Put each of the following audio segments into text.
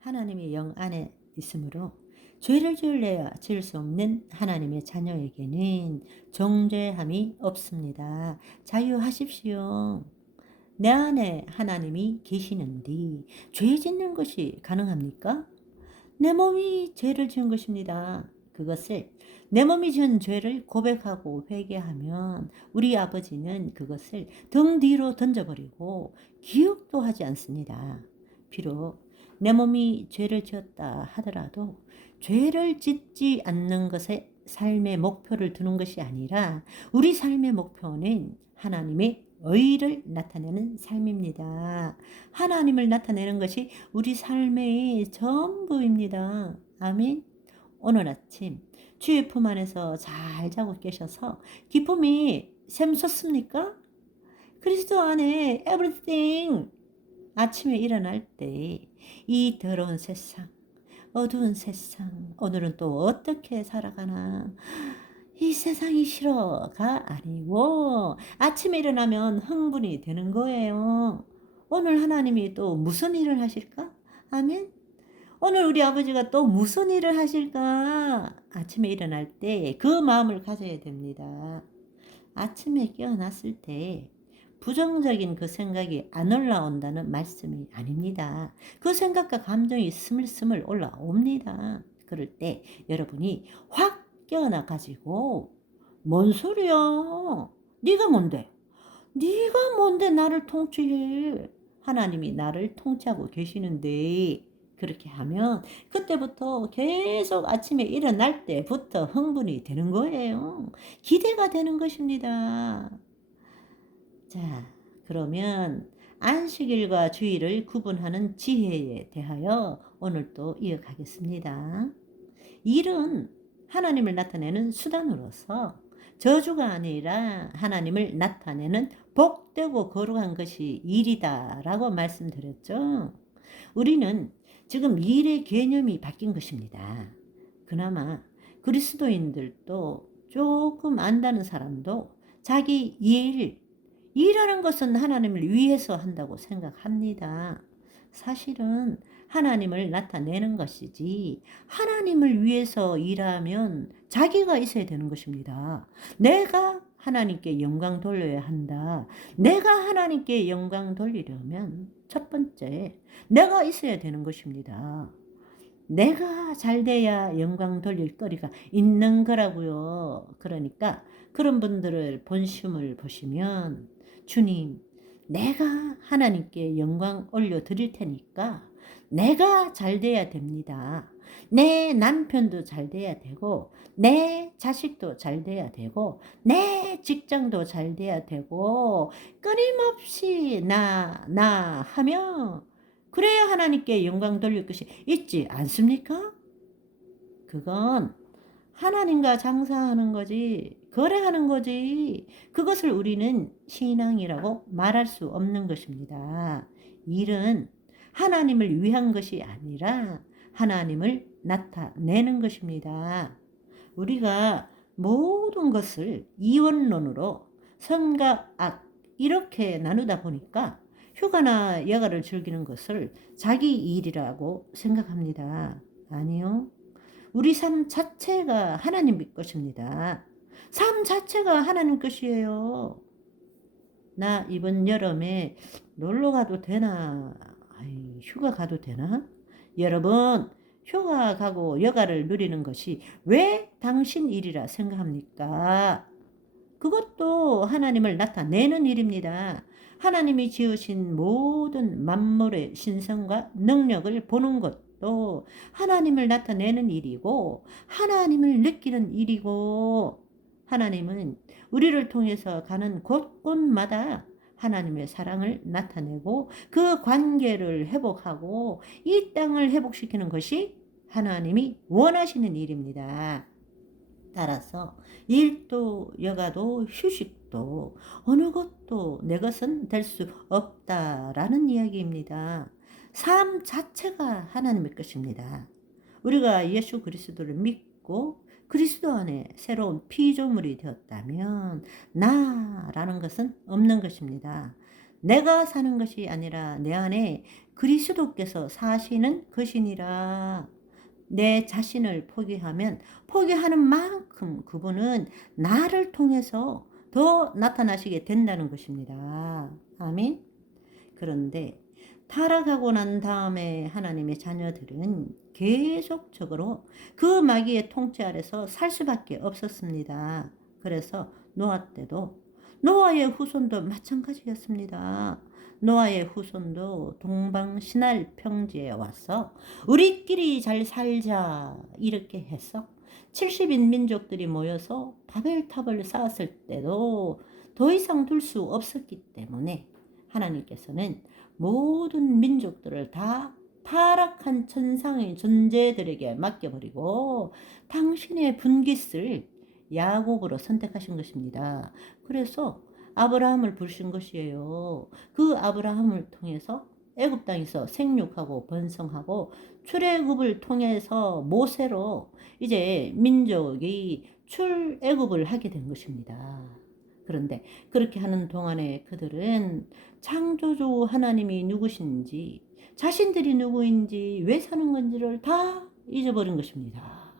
하나님의 영 안에 있으므로 죄를 지을래야 지을 수 없는 하나님의 자녀에게는 정죄함이 없습니다. 자유하십시오. 내 안에 하나님이 계시는데 죄 짓는 것이 가능합니까? 내 몸이 죄를 지은 것입니다. 그것을 내 몸이 지은 죄를 고백하고 회개하면 우리 아버지는 그것을 등 뒤로 던져버리고 기억도 하지 않습니다. 비록 내 몸이 죄를 지었다 하더라도 죄를 짓지 않는 것에 삶의 목표를 두는 것이 아니라 우리 삶의 목표는 하나님의 의를 나타내는 삶입니다. 하나님을 나타내는 것이 우리 삶의 전부입니다. 아멘. 오늘 아침 주의 품 안에서 잘 자고 계셔서 기쁨이 샘솟습니까? 그리스도 안에 everything. 아침에 일어날 때 이 더러운 세상, 어두운 세상, 오늘은 또 어떻게 살아가나, 이 세상이 싫어가 아니고 아침에 일어나면 흥분이 되는 거예요. 오늘 하나님이 또 무슨 일을 하실까? 아멘. 오늘 우리 아버지가 또 무슨 일을 하실까? 아침에 일어날 때 그 마음을 가져야 됩니다. 아침에 깨어났을 때 부정적인 그 생각이 안 올라온다는 말씀이 아닙니다. 그 생각과 감정이 스물스물 올라옵니다. 그럴 때 여러분이 확 깨어나 가지고 뭔 소리야? 네가 뭔데? 네가 뭔데 나를 통치해? 하나님이 나를 통치하고 계시는데 그렇게 하면 그때부터 계속 아침에 일어날 때부터 흥분이 되는 거예요. 기대가 되는 것입니다. 자, 그러면 안식일과 주일을 구분하는 지혜에 대하여 오늘 또 이어가겠습니다. 일은 하나님을 나타내는 수단으로서 저주가 아니라 하나님을 나타내는 복되고 거룩한 것이 일이다라고 말씀드렸죠. 우리는 지금 일의 개념이 바뀐 것입니다. 그나마 그리스도인들도 조금 안다는 사람도 자기 일하는 것은 하나님을 위해서 한다고 생각합니다. 사실은 하나님을 나타내는 것이지 하나님을 위해서 일하면 자기가 있어야 되는 것입니다. 내가 하나님께 영광 돌려야 한다. 내가 하나님께 영광 돌리려면 첫 번째 내가 있어야 되는 것입니다. 내가 잘 돼야 영광 돌릴 거리가 있는 거라고요. 그러니까 그런 분들을 본심을 보시면 주님, 내가 하나님께 영광 올려 드릴 테니까 내가 잘 돼야 됩니다. 내 남편도 잘 돼야 되고 내 자식도 잘 돼야 되고 내 직장도 잘 돼야 되고 끊임없이 나 하며 그래야 하나님께 영광 돌릴 것이 있지 않습니까? 그건 하나님과 장사하는 거지, 거래하는 거지. 그것을 우리는 신앙이라고 말할 수 없는 것입니다. 일은 하나님을 위한 것이 아니라 하나님을 나타내는 것입니다. 우리가 모든 것을 이원론으로 선과 악 이렇게 나누다 보니까 휴가나 여가를 즐기는 것을 자기 일이라고 생각합니다. 아니요. 우리 삶 자체가 하나님 것입니다. 삶 자체가 하나님 것이에요. 나 이번 여름에 놀러 가도 되나? 휴가 가도 되나? 여러분, 휴가 가고 여가를 누리는 것이 왜 당신 일이라 생각합니까? 그것도 하나님을 나타내는 일입니다. 하나님이 지으신 모든 만물의 신성과 능력을 보는 것도 하나님을 나타내는 일이고 하나님을 느끼는 일이고 하나님은 우리를 통해서 가는 곳곳마다 하나님의 사랑을 나타내고 그 관계를 회복하고 이 땅을 회복시키는 것이 하나님이 원하시는 일입니다. 따라서 일도 여가도 휴식도 어느 것도 내 것은 될 수 없다라는 이야기입니다. 삶 자체가 하나님의 것입니다. 우리가 예수 그리스도를 믿고 그리스도 안에 새로운 피조물이 되었다면 나라는 것은 없는 것입니다. 내가 사는 것이 아니라 내 안에 그리스도께서 사시는 것이니라. 내 자신을 포기하면 포기하는 만큼 그분은 나를 통해서 더 나타나시게 된다는 것입니다. 아멘. 그런데 타락하고 난 다음에 하나님의 자녀들은 계속적으로 그 마귀의 통치 아래서 살 수밖에 없었습니다. 그래서 노아 때도 노아의 후손도 마찬가지였습니다. 노아의 후손도 동방신할 평지에 와서 우리끼리 잘 살자 이렇게 해서 70인 민족들이 모여서 바벨탑을 쌓았을 때도 더 이상 둘 수 없었기 때문에 하나님께서는 모든 민족들을 다 타락한 천상의 존재들에게 맡겨버리고 당신의 분깃을 야곱으로 선택하신 것입니다. 그래서 아브라함을 부르신 것이에요. 그 아브라함을 통해서 애굽 땅에서 생육하고 번성하고 출애굽을 통해서 모세로 이제 민족이 출애굽을 하게 된 것입니다. 그런데 그렇게 하는 동안에 그들은 창조주 하나님이 누구신지, 자신들이 누구인지, 왜 사는 건지를 다 잊어버린 것입니다.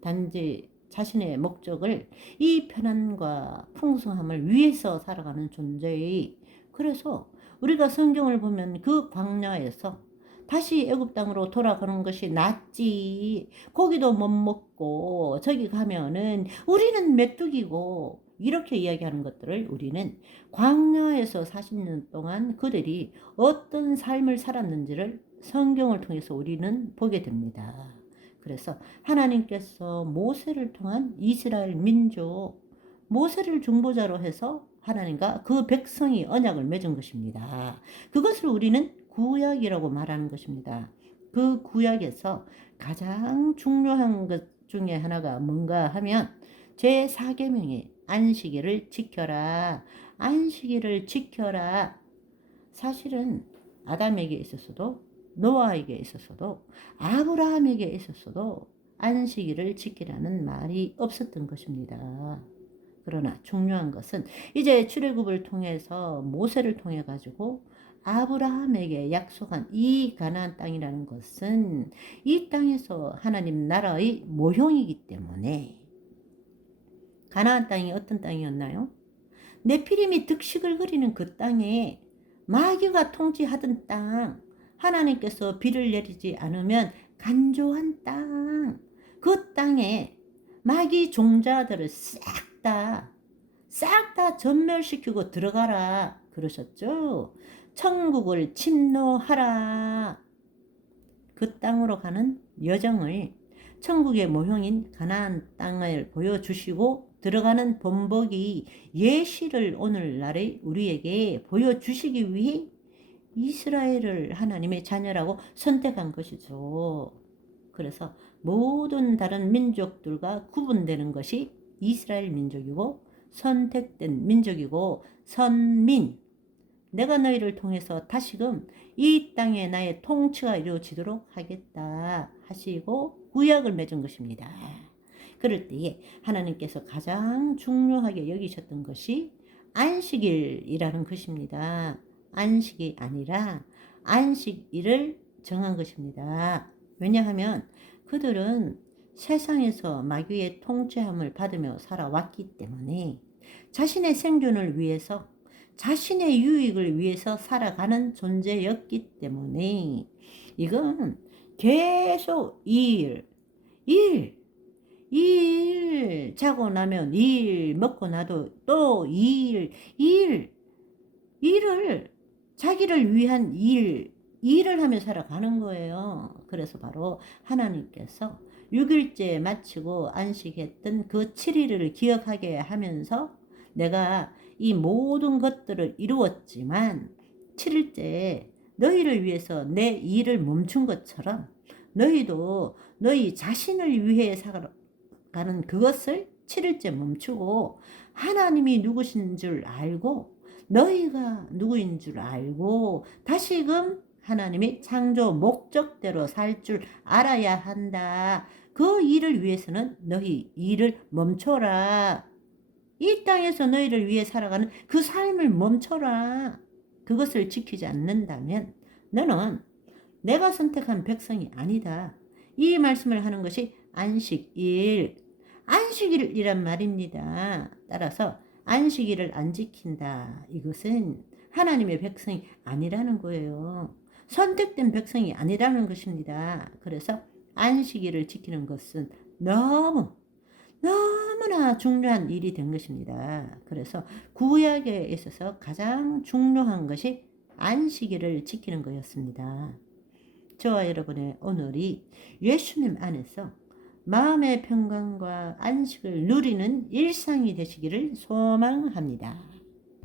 단지 자신의 목적을 이 편안과 풍성함을 위해서 살아가는 존재의, 그래서 우리가 성경을 보면 그 광야에서 다시 애굽 땅으로 돌아가는 것이 낫지. 고기도 못 먹고 저기 가면은 우리는 메뚜기고 이렇게 이야기하는 것들을 우리는 광야에서 40년 동안 그들이 어떤 삶을 살았는지를 성경을 통해서 우리는 보게 됩니다. 그래서 하나님께서 모세를 통한 이스라엘 민족, 모세를 중보자로 해서 하나님과 그 백성이 언약을 맺은 것입니다. 그것을 우리는 구약이라고 말하는 것입니다. 그 구약에서 가장 중요한 것 중에 하나가 뭔가 하면 제4계명의 안식일을 지켜라. 안식일을 지켜라. 사실은 아담에게 있었어도 노아에게 있었어도 아브라함에게 있었어도 안식일을 지키라는 말이 없었던 것입니다. 그러나 중요한 것은 이제 출애굽을 통해서 모세를 통해 가지고 아브라함에게 약속한 이 가나안 땅이라는 것은 이 땅에서 하나님 나라의 모형이기 때문에 가나안 땅이 어떤 땅이었나요? 네피림이 득식을 그리는 그 땅에 마귀가 통치하던 땅, 하나님께서 비를 내리지 않으면 간조한 땅, 그 땅에 마귀 종자들을 싹 다 전멸시키고 들어가라 그러셨죠. 천국을 침노하라. 그 땅으로 가는 여정을 천국의 모형인 가나안 땅을 보여주시고 들어가는 본보기 예시를 오늘날의 우리에게 보여주시기 위해 이스라엘을 하나님의 자녀라고 선택한 것이죠. 그래서 모든 다른 민족들과 구분되는 것이 이스라엘 민족이고 선택된 민족이고 선민, 내가 너희를 통해서 다시금 이 땅에 나의 통치가 이루어지도록 하겠다 하시고 구약을 맺은 것입니다. 그럴 때에 하나님께서 가장 중요하게 여기셨던 것이 안식일이라는 것입니다. 안식이 아니라 안식일을 정한 것입니다. 왜냐하면 그들은 세상에서 마귀의 통치함을 받으며 살아왔기 때문에 자신의 생존을 위해서 자신의 유익을 위해서 살아가는 존재였기 때문에 이건 계속 일, 자고 나면 일, 먹고 나도 또 일을 자기를 위한 일을 하며 살아가는 거예요. 그래서 바로 하나님께서 6일째 마치고 안식했던 그 7일을 기억하게 하면서 내가 이 모든 것들을 이루었지만 7일째 너희를 위해서 내 일을 멈춘 것처럼 너희도 너희 자신을 위해 살아가는 그것을 7일째 멈추고 하나님이 누구신 줄 알고 너희가 누구인 줄 알고 다시금 하나님이 창조 목적대로 살 줄 알아야 한다. 그 일을 위해서는 너희 일을 멈춰라. 이 땅에서 너희를 위해 살아가는 그 삶을 멈춰라. 그것을 지키지 않는다면 너는 내가 선택한 백성이 아니다. 이 말씀을 하는 것이 안식일, 안식일이란 말입니다. 따라서 안식일을 안 지킨다. 이것은 하나님의 백성이 아니라는 거예요. 선택된 백성이 아니라는 것입니다. 그래서 안식일을 지키는 것은 너무나 중요한 일이 된 것입니다. 그래서 구약에 있어서 가장 중요한 것이 안식일을 지키는 거였습니다. 저와 여러분의 오늘이 예수님 안에서 마음의 평강과 안식을 누리는 일상이 되시기를 소망합니다.